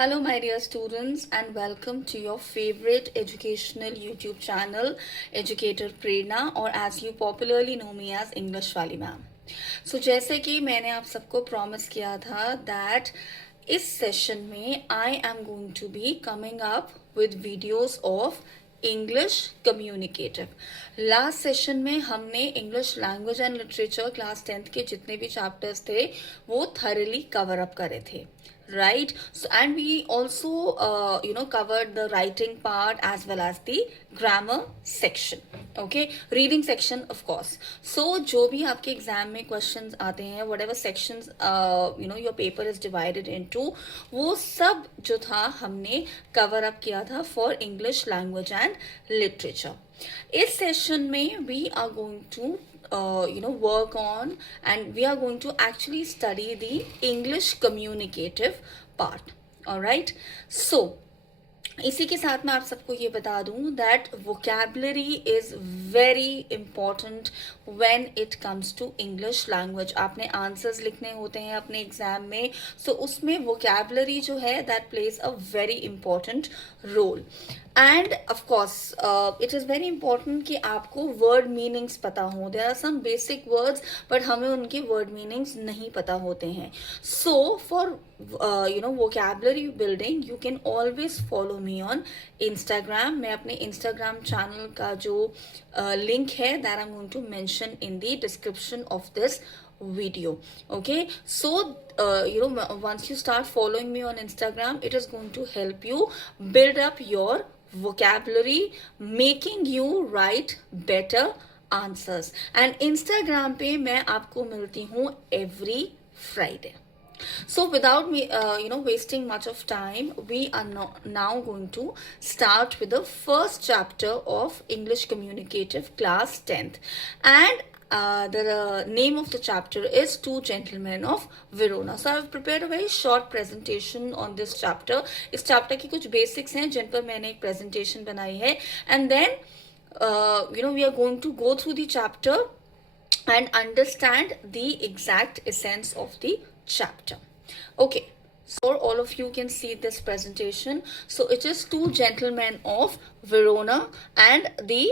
Hello, my dear students, and welcome to your favorite educational YouTube channel, Educator Prerna, or as you popularly know me as English वाली ma'am. So जैसे कि मैंने आप सबको promise किया था that इस सेशन में I am going to be coming up with videos of English communicative. Last session में हमने English language and literature class 10th के जितने भी चैप्टर्स थे वो थरली कवर अप करे थे, right? So and we also covered the writing part as well as the grammar section, okay, reading section of course. So जो भी आपके एग्जाम में क्वेश्चंस आते हैं, whatever sections your paper is divided into, वो सब जो था हमने कवर अप किया था for English language and literature. इस सेशन में we are going to work on and we are going to actually study the English communicative part. All right, so इसी के साथ मैं आप सबको ये बता दूं that vocabulary is very important when it comes to English language. आपने आंसर्स लिखने होते हैं अपने एग्जाम में, सो उसमें वोकैबुलरी जो है that plays a very important role. And of course it is very important कि आपको वर्ड मीनिंग्स पता हो. There are some basic words but हमें उनके वर्ड मीनिंग्स नहीं पता होते हैं. So for vocabulary building you can always follow me on Instagram. मैं अपने Instagram channel का जो link है that I'm going to mention in the description of this video. Okay, so once you start following me on Instagram, it is going to help you build up your vocabulary, making you write better answers. And Instagram पे मैं आपको मिलती हूँ every Friday. So without me wasting much of time, we are now going to start with the first chapter of English Communicative class 10th, and the name of the chapter is Two Gentlemen of Verona. So I've prepared a very short presentation on this chapter. इस chapter की कुछ basics हैं जिन पर मैंने एक presentation बनाई है, and then we are going to go through the chapter and understand the exact essence of the chapter. Okay, so all of you can see this presentation. So it is Two Gentlemen of Verona and the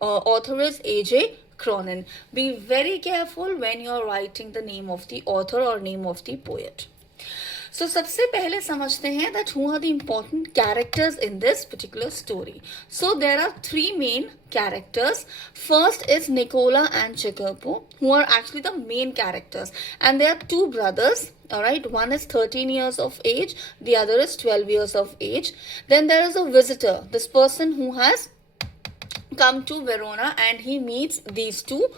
author is A.J. Cronin. Be very careful when you are writing the name of the author or name of the poet. So सबसे पहले समझते हैं that who are the important characters in this particular story. So there are three main characters. First is Nicola and Jacopo, who are actually the main characters, and they are two brothers. All right, one is 13 years of age, the other is 12 years of age. Then there is a visitor, this person who has come to Verona, and he meets these two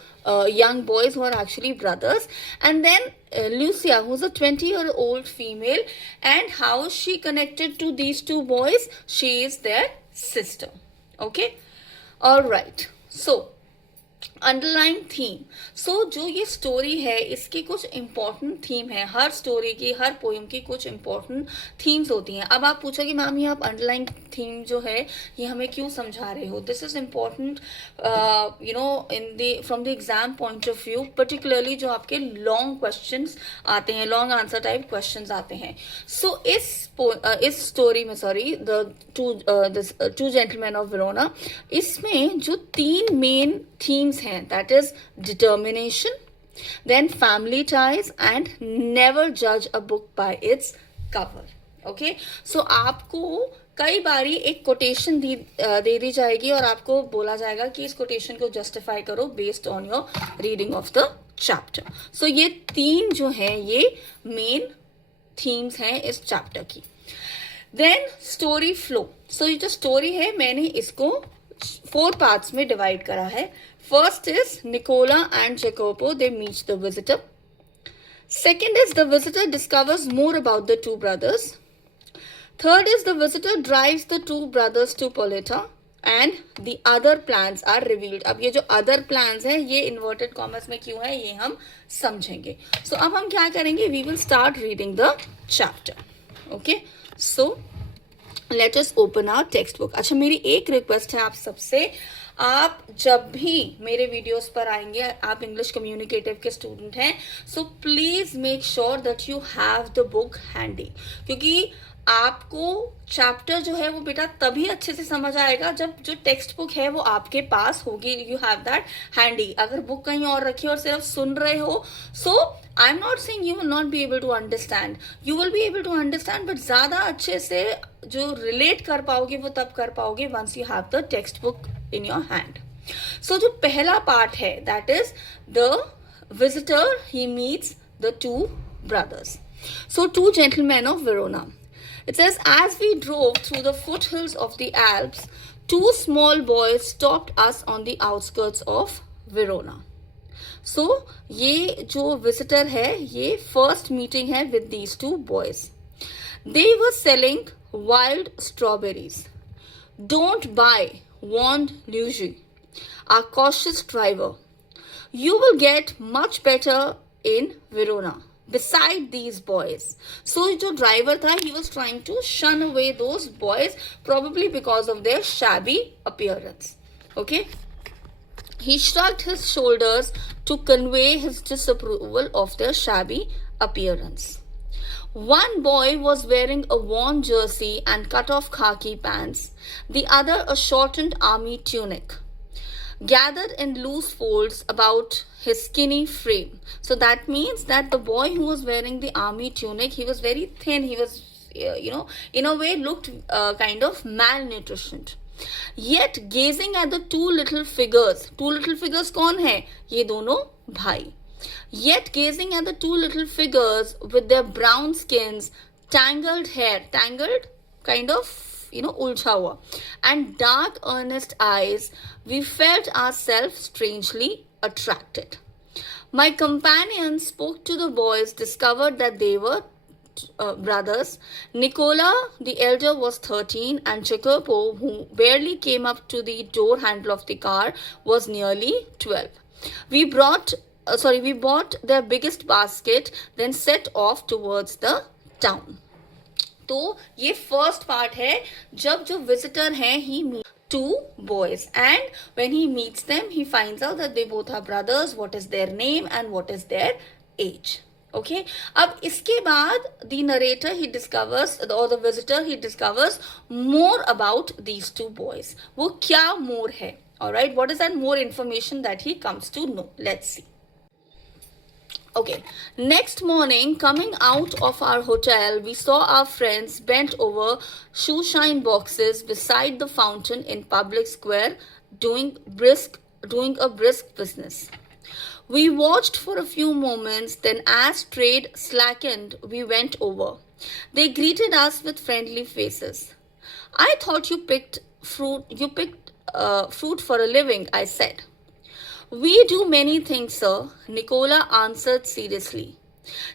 young boys who are actually brothers. And then Lucia, who's a 20-year-old female, and how is she connected to these two boys? She is their sister. Okay, all right. So underline theme. So जो ये story है इसकी कुछ important theme है. हर story की, हर poem की कुछ important themes होती हैं. अब आप पूछोगे मैम ये आप अंडरलाइन थीम जो है ये हमें क्यों समझा रहे हो? This is important from the exam point of view, particularly जो आपके लॉन्ग क्वेश्चंस आते हैं, लॉन्ग आंसर टाइप क्वेश्चंस आते हैं. सो इस स्टोरी में the two gentleman of Verona, इसमें जो तीन मेन themes हैं, that is determination, then family ties and never judge a book by its cover. Okay, so आपको कई बारी एक कोटेशन दे दी जाएगी और आपको बोला जाएगा कि इस कोटेशन को जस्टिफाई करो based on your reading of the chapter. So ये तीन जो है ये मेन थीम्स हैं इस चैप्टर की. Then story flow. सो ये जो स्टोरी है मैंने इसको 4 parts में डिवाइड करा है. First is Nicola and Jacopo, they meet the visitor. Second is the visitor discovers more about the two brothers. Third is the visitor drives the two brothers to Poletta and the other plans are revealed. अब ये जो other plans है ये inverted commas में क्यों है ये हम समझेंगे. So अब हम क्या करेंगे? We will start reading the chapter. Okay, so let us open our textbook. अच्छा, मेरी एक रिक्वेस्ट है आप सबसे, आप जब भी मेरे वीडियोस पर आएंगे, आप इंग्लिश कम्युनिकेटिव के स्टूडेंट हैं, so please make sure that you have the book handy, क्योंकि आपको चैप्टर जो है वो बेटा तभी अच्छे से समझ आएगा जब जो टेक्स्ट बुक है वो आपके पास होगी, यू हैव दैट हैंडी. अगर बुक कहीं और रखी और सिर्फ सुन रहे हो, so I am not saying you will not be able to understand, you will be able to understand, but ज्यादा अच्छे से जो रिलेट कर पाओगे वो तब कर पाओगे once you have the text book in your hand. So जो पहला पार्ट है that is the visitor, he meets the two brothers. So, two gentlemen of Verona. It says, as we drove through the foothills of the Alps, two small boys stopped us on the outskirts of Verona. So, ये जो visitor है, ये first meeting है with these two boys. They were selling wild strawberries. Don't buy, warned Luigi, our cautious driver. You will get much better in Verona beside these boys. So जो driver था, he was trying to shun away those boys, probably because of their shabby appearance. Okay, he shrugged his shoulders to convey his disapproval of their shabby appearance. One boy was wearing a worn jersey and cut-off khaki pants, the other a shortened army tunic gathered in loose folds about his skinny frame. So that means that the boy who was wearing the army tunic, he was very thin, he was in a way looked kind of malnutritioned. Yet gazing at the two little figures kaun hai? Ye dono bhai. Yet gazing at the two little figures with their brown skins, tangled hair, tangled kind of ulझा हुआ, and dark earnest eyes, we felt ourselves strangely attracted. My companions spoke to the boys, discovered that they were brothers. Nicola, the elder, was 13, and Jacopo, who barely came up to the door handle of the car, was nearly 12. We bought their biggest basket, then set off towards the town. तो ये first part है जब जो visitor हैं he meet two boys, and when he meets them he finds out that they both are brothers, what is their name and what is their age. Okay, अब इसके बाद the narrator he discovers or the visitor he discovers more about these two boys. वो क्या more है? Alright, what is that more information that he comes to know? Let's see. Okay, next morning, coming out of our hotel, we saw our friends bent over shoeshine boxes beside the fountain in public square, doing a brisk business. We watched for a few moments, then as trade slackened, we went over. They greeted us with friendly faces. I thought you picked fruit for a living, I said. We do many things, sir, Nicola answered seriously.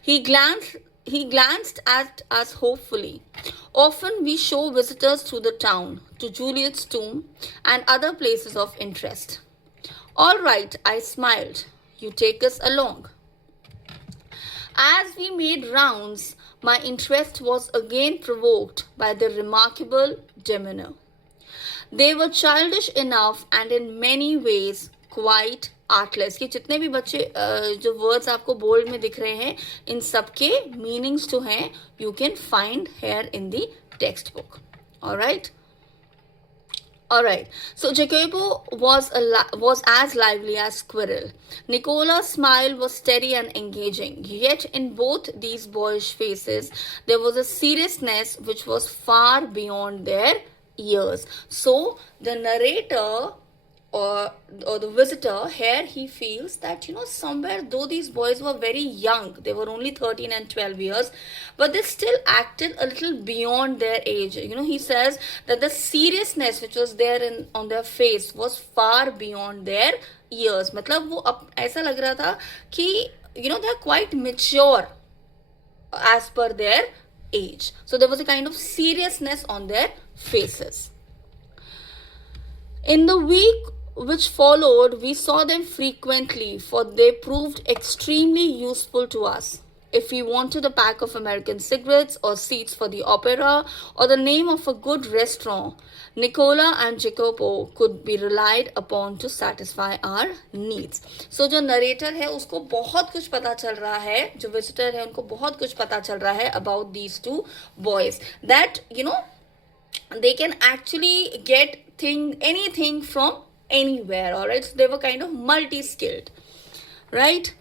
He glanced at us hopefully. Often we show visitors through the town, to Juliet's tomb and other places of interest. All right, I smiled. You take us along. As we made rounds, my interest was again provoked by their remarkable demeanor. They were childish enough and in many ways quite artless. ये जितने भी बच्चे जो words आपको bold में दिख रहे हैं, इन सबके मीनिंग्स जो हैं you can find here in the text book. Alright. So Jacopo was as lively as squirrel. Nicola's smile was steady and engaging. Yet in both these boyish faces there was a seriousness which was far beyond their years. So the narrator or the visitor here, he feels that somewhere, though these boys were very young, they were only 13 and 12 years, but they still acted a little beyond their age. He says that the seriousness which was there on their face was far beyond their years. मतलब वो ऐसा लग रहा था कि they are quite mature as per their age. So there was a kind of seriousness on their faces. In the week which followed, we saw them frequently, for they proved extremely useful to us. if he wanted a pack of American cigarettes or seats for the opera or the name of a good restaurant, Nicola and Jacopo could be relied upon to satisfy our needs. So जो narrator है उसको बहुत कुछ पता चल रहा है, जो visitor है उनको बहुत कुछ पता चल रहा है about these two boys, that they can actually get anything from anywhere. All right, so they were kind of multi-skilled, right?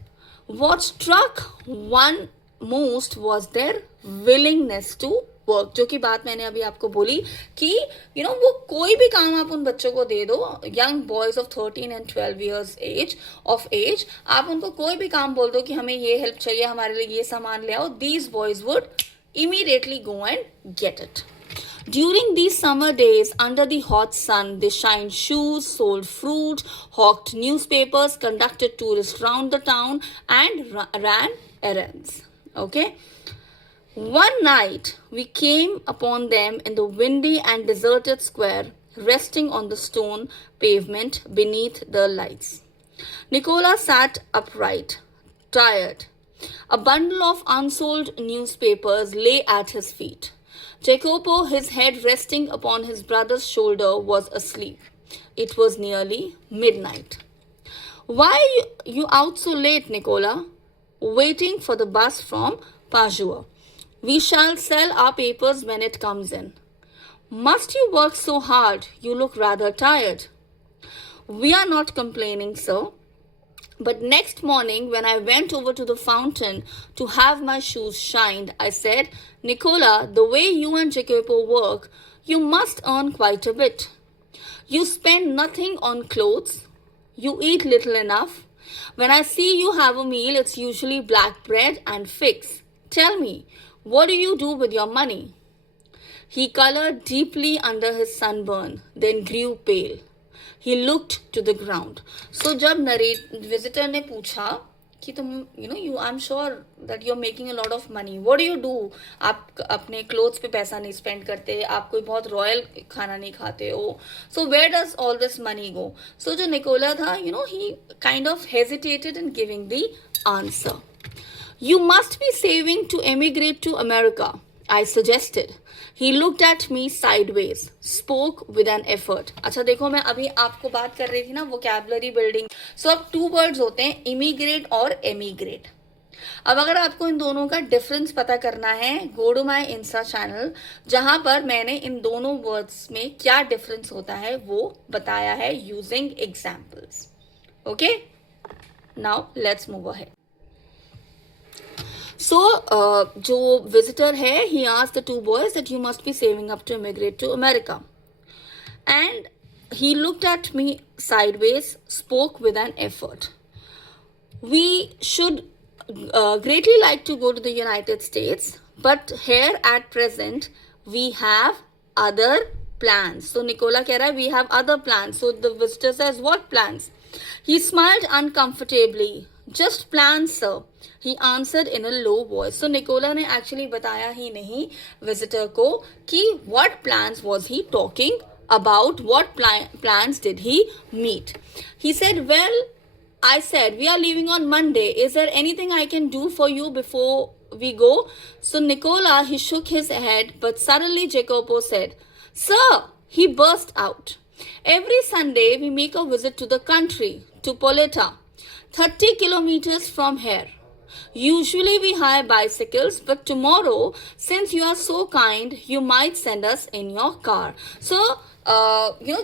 What struck one most was their willingness to work, जो कि बात मैंने अभी आपको बोली कि वो कोई भी काम आप उन बच्चों को दे दो, young boys of 13 and 12 years of age, आप उनको कोई भी काम बोल दो कि हमें ये हेल्प चाहिए, हमारे लिए ये सामान ले आओ, these boys would immediately go and get it. During these summer days, under the hot sun, they shined shoes, sold fruit, hawked newspapers, conducted tourists round the town, and ran errands. Okay? One night, we came upon them in the windy and deserted square, resting on the stone pavement beneath the lights. Nicola sat upright, tired. A bundle of unsold newspapers lay at his feet. Jacopo, his head resting upon his brother's shoulder, was asleep. It was nearly midnight. Why are you out so late, Nicola? Waiting for the bus from Padua. We shall sell our papers when it comes in. Must you work so hard? You look rather tired. We are not complaining, sir. But next morning, when I went over to the fountain to have my shoes shined, I said, Nicola, the way you and Jacopo work, you must earn quite a bit. You spend nothing on clothes. You eat little enough. When I see you have a meal, it's usually black bread and figs. Tell me, what do you do with your money? He colored deeply under his sunburn, then grew pale. He looked to the ground. So जब visitor ने पूछा कि तुम I'm sure that you're making a lot of money. What do you do? आप अपने clothes पे पैसा नहीं spend करते, आप कोई बहुत royal खाना नहीं खाते हो. So where does all this money go? So जो Nicola था, he kind of hesitated in giving the answer. You must be saving to emigrate to America, I suggested. He looked at me sideways, spoke with an effort. अच्छा देखो, मैं अभी आपको बात कर रही थी ना vocabulary building. So अब two words होते हैं, immigrate और emigrate. अब अगर आपको इन दोनों का डिफरेंस पता करना है, go to my Insta channel, जहां पर मैंने इन दोनों वर्ड्स में क्या डिफरेंस होता है वो बताया है using examples. Okay? Now let's move ahead. So, जो visitor है, he asked the two boys that you must be saving up to immigrate to America. And he looked at me sideways, spoke with an effort. We should greatly like to go to the United States, but here at present, we have other plans. So, Nicola कह रहा है, we have other plans. So, the visitor says, what plans? He smiled uncomfortably. Just plans, sir. He answered in a low voice. So Nicola ने actually बताया ही नहीं visitor को कि what plans was he talking about, what plans did he meet. He said, well, I said, we are leaving on Monday. Is there anything I can do for you before we go? So Nicola, he shook his head, but suddenly Jacopo said, sir, he burst out. Every Sunday we make a visit to the country, to Poleta, 30 kilometers from here. Usually we hire bicycles, but tomorrow, since you are so kind, you might send us in your car. So,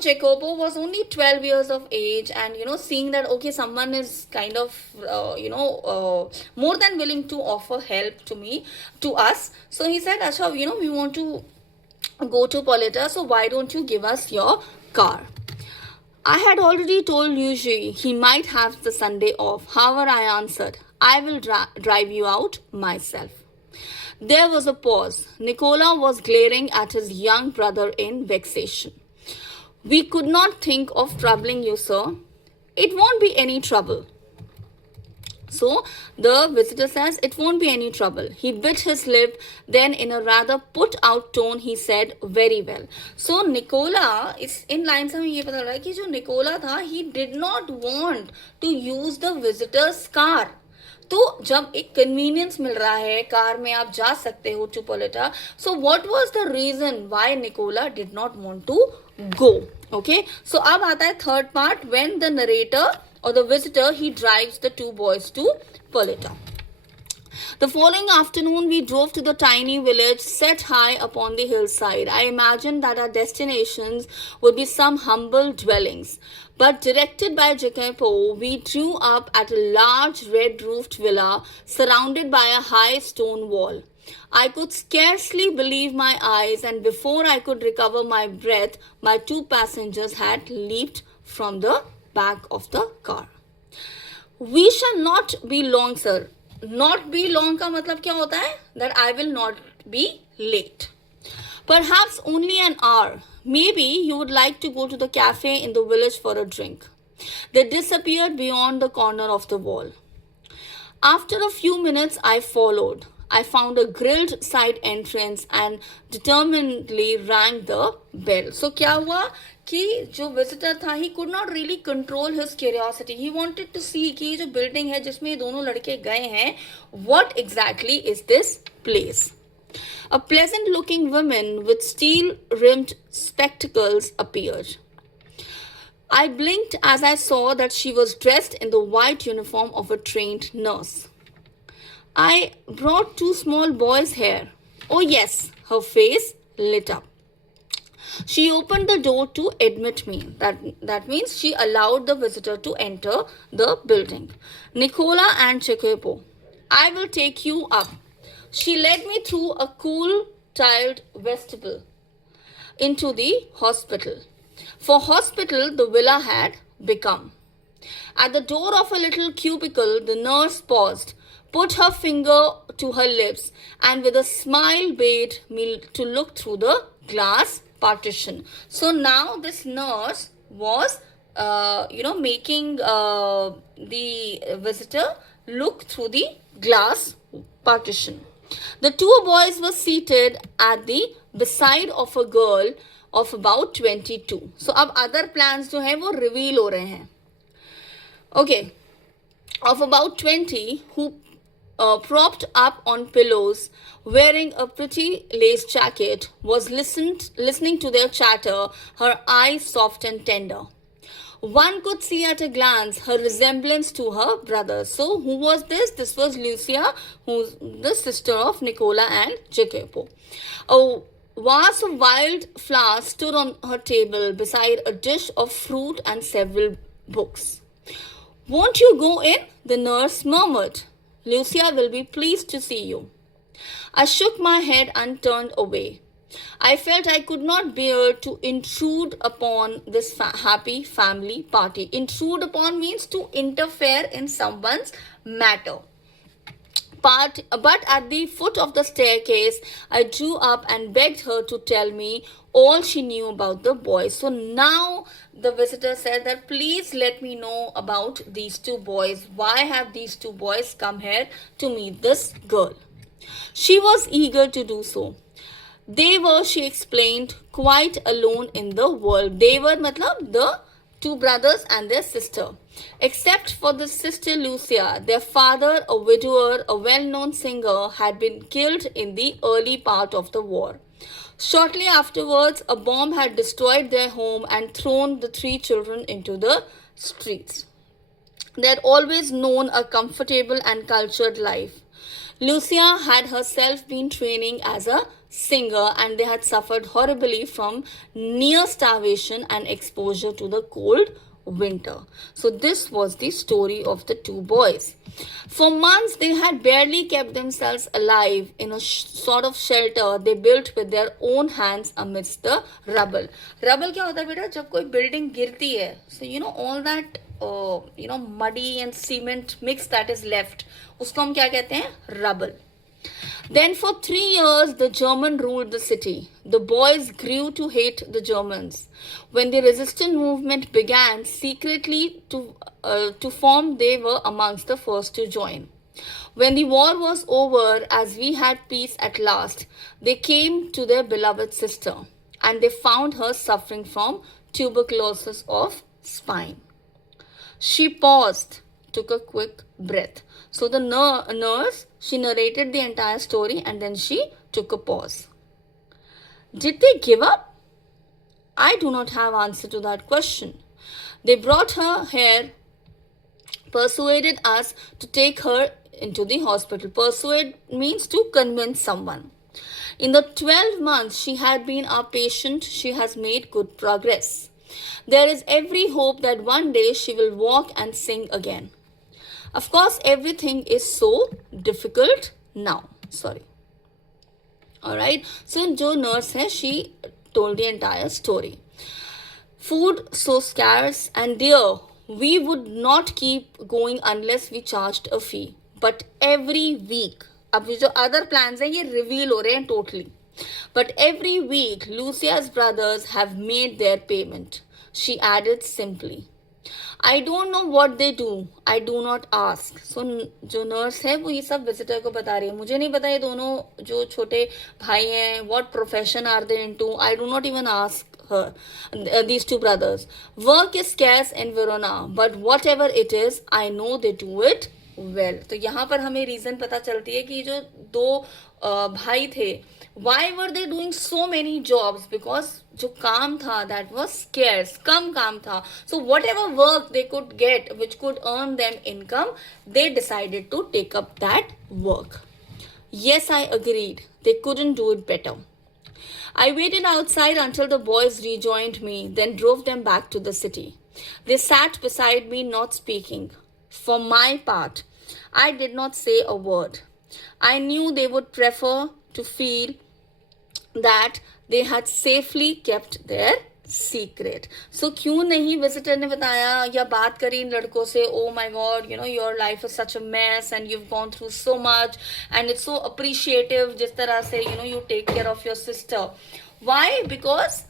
Jacopo was only 12 years of age, and, seeing that, okay, someone is kind of, more than willing to offer help to us. So he said, Acha, we want to go to Poleta, so why don't you give us your car? I had already told Luigi he might have the Sunday off. However, I answered, I will drive you out myself. There was a pause. Nicola was glaring at his young brother in vexation. We could not think of troubling you, sir. It won't be any trouble. So the visitor says, it won't be any trouble. He bit his lip. Then in a rather put out tone, he said, very well. So Nicola, is in line से हमें ये पता लगा कि जो Nicola था, he did not want to use the visitor's car. तो जब एक कन्वीनियंस मिल रहा है, कार में आप जा सकते हो to Poleta, so what was the reason why Nicola did not want to go. Okay, so अब आता है third part, when the narrator or the visitor he drives the two boys to Polita. The following afternoon we drove to the tiny village set high upon the hillside. I imagined that our destinations would be some humble dwellings, but directed by Jacopo we drew up at a large red-roofed villa surrounded by a high stone wall. I could scarcely believe my eyes, and before I could recover my breath, my two passengers had leaped from the back of the car. We shall not be long, sir. Not be long का मतलब क्या होता है? That I will not be late. Perhaps only an hour. Maybe you would like to go to the cafe in the village for a drink. They disappeared beyond the corner of the wall. After a few minutes, I followed. I found a grilled side entrance and determinedly rang the bell. So क्या हुआ कि जो visitor था, he could not really control his curiosity. He wanted to see कि ये जो building है जिसमें ये दोनों लड़के गए हैं, what exactly is this place? A pleasant looking woman with steel rimmed spectacles appeared. I blinked as I saw that she was dressed in the white uniform of a trained nurse. I brought two small boys here. Oh yes, her face lit up. She opened the door to admit me. That means she allowed the visitor to enter the building. Nicola and Jacopo, I will take you up. She led me through a cool tiled vestibule into the hospital. For hospital, the villa had become. At the door of a little cubicle, the nurse paused, put her finger to her lips, and with a smile bade me to look through the glass partition. So now this nurse was, making the visitor look through the glass partition. The two boys were seated at the beside of a girl of about 22. So अब other plans जो हैं वो reveal हो रहे हैं. Okay, of about 20, who propped up on pillows, wearing a pretty lace jacket, was listening to their chatter, her eyes soft and tender. One could see at a glance her resemblance to her brother. So who was this? This was Lucia, who's the sister of Nicola and Jacopo. A vase of wild flowers stood on her table beside a dish of fruit and several books. Won't you go in? The nurse murmured. Lucia will be pleased to see you. I shook my head and turned away. I felt I could not bear to intrude upon this happy family party. Intrude upon means to interfere in someone's matter. But at the foot of the staircase, I drew up and begged her to tell me all she knew about the boys. So now the visitor said that please let me know about these two boys. Why have these two boys come here to meet this girl? She was eager to do so. They were, she explained, quite alone in the world. They were matlab the two brothers and their sister. Except for the sister Lucia, their father, a widower, a well-known singer, had been killed in the early part of the war. Shortly afterwards, a bomb had destroyed their home and thrown the three children into the streets. They had always known a comfortable and cultured life. Lucia had herself been training as a singer, and they had suffered horribly from near starvation and exposure to the cold winter. So this was the story of the two boys. For months they had barely kept themselves alive in a sort of shelter they built with their own hands amidst the rubble. Rubble क्या होता है बेटा? जब कोई building गिरती है, so you know all that muddy and cement mix that is left, उसको हम क्या कहते हैं? Rubble. Then for 3 years, the German ruled the city. The boys grew to hate the Germans. When the resistance movement began secretly to form, they were amongst the first to join. When the war was over, as we had peace at last, they came to their beloved sister, and they found her suffering from tuberculosis of spine. She paused, took a quick breath. So the nurse, she narrated the entire story and then she took a pause. Did they give up? I do not have answer to that question. They brought her here, persuaded us to take her into the hospital. Persuade means to convince someone. In the 12 months she had been our patient, she has made good progress. There is every hope that one day she will walk and sing again. Of course, everything is so difficult now. Sorry. Alright. So, जो nurse है, she told the entire story. Food so scarce and dear, we would not keep going unless we charged a fee. But every week, अब जो other plans हैं ये reveal हो रहे हैं totally. But every week, Lucia's brothers have made their payment. She added simply. I don't know what they do. I do not ask. So जो nurse है वो ये सब visitor को बता रही है. मुझे नहीं पता ये दोनों जो छोटे भाई हैं, what profession are they into? I do not even ask her. These two brothers. Work is scarce in Verona, but whatever it is, I know they do it well. तो यहाँ पर हमें reason पता चलती है कि जो दो भाई थे, why were they doing so many jobs? Because जो काम था that was scarce, कम काम था. So whatever work they could get which could earn them income, they decided to take up that work. Yes, I agreed. They couldn't do it better. I waited outside until the boys rejoined me, then drove them back to the city. They sat beside me, not speaking. For my part, I did not say a word. I knew they would prefer to feel that they had safely kept their secret. So क्यों नहीं visitor ने बताया या बात करी इन लड़कों से, oh my god, you know, your life is such a mess and you've gone through so much and it's so appreciative जिस तरह से, you know, you take care of your sister. Why? Because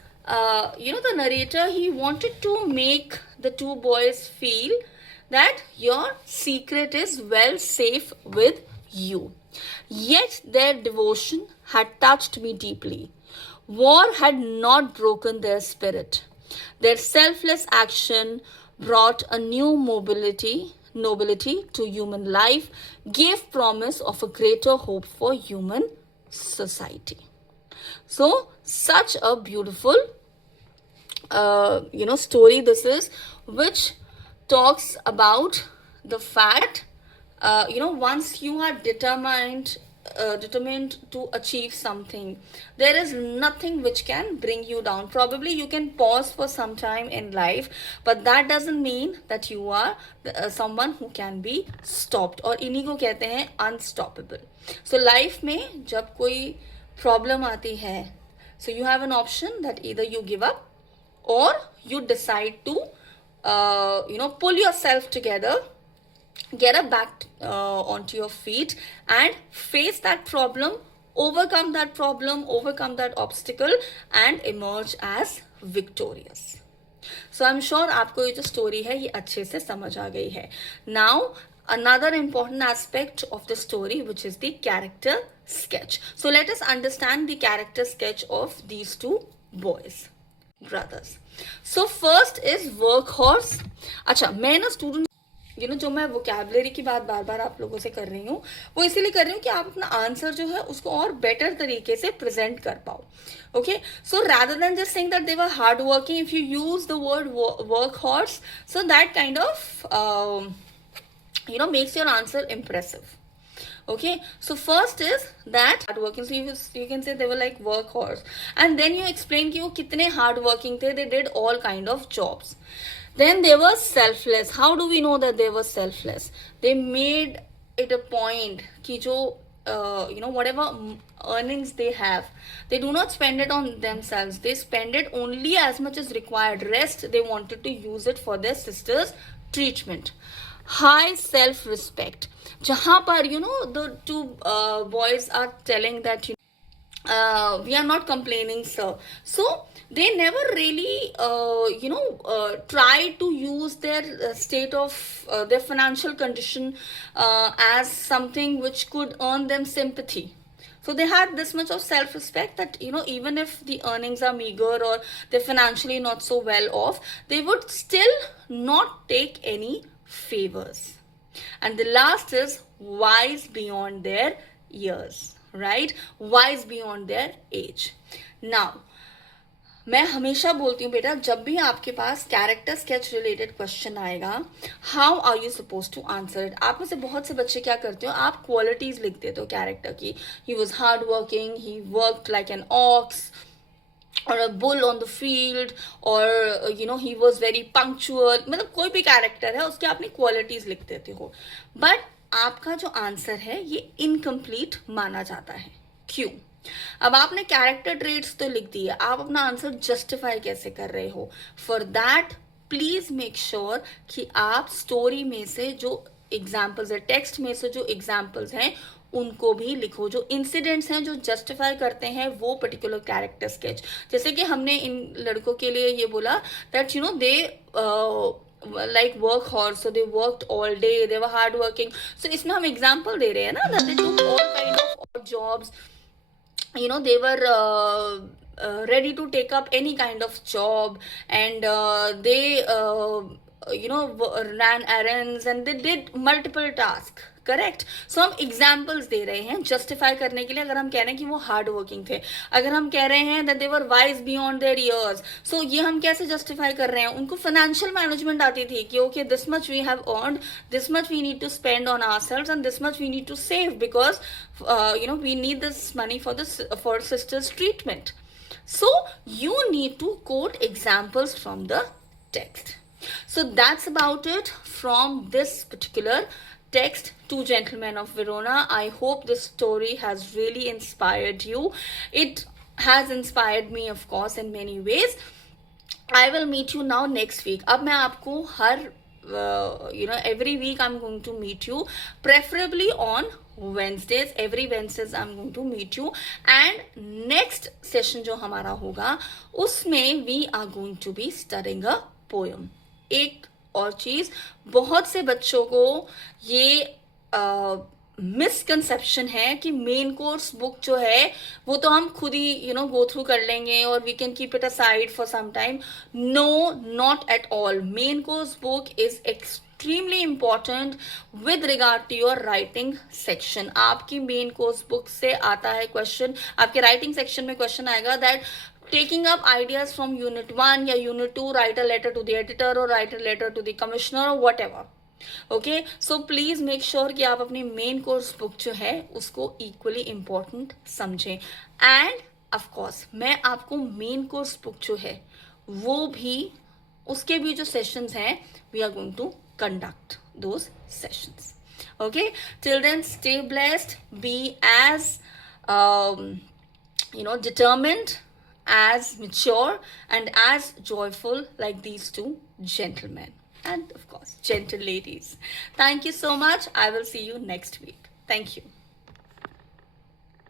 you know, the narrator, he wanted to make the two boys feel that your secret is well safe with you. Yet their devotion had touched me deeply. War had not broken their spirit. Their selfless action brought a new nobility to human life, gave promise of a greater hope for human society. So, such a beautiful, story this is, which talks about the fact, once you are determined to achieve something, there is nothing which can bring you down. Probably you can pause for some time in life, but that doesn't mean that you are someone who can be stopped. और इन्हीं को कहते हैं unstoppable. So life में जब कोई problem आती है, so you have an option that either you give up or you decide to pull yourself together, get up back onto your feet and face that problem, overcome that obstacle and emerge as victorious. So I'm sure आपको ये जो story है ये अच्छे से समझ आ गई है. Now another important aspect of the story, which is the character sketch. So let us understand the character sketch of these two boys, brothers. So first is workhorse. अच्छा, मैं ना student जो मैं वोकैबुलरी की बात बार बार आप लोगों से कर रही हूँ वो इसीलिए कर रही हूँ कि आप अपना आंसर जो है उसको और बेटर तरीके से प्रेजेंट कर पाओ. Okay, so rather than just saying that they were hard working, if you use the word workhorse, so that kind of makes your answer impressive. Okay, so first is that hard working. So you can say they were like workhorse, and then you explain कि वो कितने hard working थे. They did all kind of jobs. Then they were selfless. How do we know that they were selfless? They made it a point कि जो whatever earnings they have, they do not spend it on themselves. They spend it only as much as required. Rest they wanted to use it for their sister's treatment. High self-respect. जहाँ पर the two boys are telling that we are not complaining, sir. So they never really try to use their state of their financial condition as something which could earn them sympathy. So they had this much of self-respect that even if the earnings are meager or they're financially not so well off, they would still not take any favors. And the last is wise beyond their years, right? Wise beyond their age. Now, मैं हमेशा बोलती हूँ बेटा, जब भी आपके पास character sketch related question आएगा, how are you suppose to answer it. आप में से बहुत से बच्चे क्या करते हो, आप क्वालिटीज लिख देते हो कैरेक्टर की. He was hard working, he worked like an ox or a bull on the field, or he was very punctual. मतलब कोई भी कैरेक्टर है उसके आपने क्वालिटीज लिख देते हो, बट आपका जो आंसर है ये इनकम्प्लीट माना जाता है. क्यों? अब आपने कैरेक्टर ट्रेट्स तो लिख दिए, आप अपना आंसर जस्टिफाई कैसे कर रहे हो? For that please make sure कि आप स्टोरी में से जो एग्जाम्पल्स है, टेक्स्ट में से जो एग्जाम्पल्स हैं उनको भी लिखो, जो इंसिडेंट्स हैं जो जस्टिफाई करते हैं वो पर्टिकुलर कैरेक्टर स्केच. जैसे कि हमने इन लड़कों के लिए ये बोला that they like work hard, so they worked all day, they were hard working. So इसमें हम एग्जाम्पल दे रहे हैं ना, that they took all kind of odd jobs, they were ready to take up any kind of job, and they ran errands and they did multiple tasks. Correct. So हम examples दे रहे हैं justify करने के लिए. अगर हम कह रहे हैं कि वो हार्ड वर्किंग थे, अगर हम कह रहे हैं that they were wise beyond their years, so ये हम कैसे जस्टिफाई कर रहे हैं? उनको फाइनेंशियल मैनेजमेंट आती थी कि okay this much we have earned, this much we need to spend on ourselves and this much we need to save because we need this money for sister's treatment. So you need to quote examples from the text. So that's about it from this particular text, Two Gentlemen of Verona. I hope this story has really inspired you. It has inspired me, of course, in many ways. I will meet you now next week. अब मैं आपको हर every week I'm going to meet you, preferably on Wednesdays. Every Wednesdays I'm going to meet you, and next session जो हमारा होगा उसमें we are going to be studying a poem. एक और चीज, बहुत से बच्चों को ये मिसकंसेप्शन है कि मेन कोर्स बुक जो है वो तो हम खुद ही गो थ्रू कर लेंगे और we can keep it aside for some time. No, not at all. Main course book is extremely important with regard to your writing section. आपकी मेन कोर्स बुक से आता है क्वेश्चन, आपके राइटिंग सेक्शन में question आएगा that taking up ideas from unit 1 या unit 2, write a letter to the editor or write a letter to the commissioner or whatever. Okay, so please make sure कि आप अपनी main course book जो है उसको equally important समझें. And of course मैं आपको main course book जो है वो भी, उसके भी जो sessions हैं we are going to conduct those sessions. Okay, till then stay blessed, be as determined, as mature and as joyful like these two gentlemen, and of course gentle ladies. Thank you so much. I will see you next week. Thank you.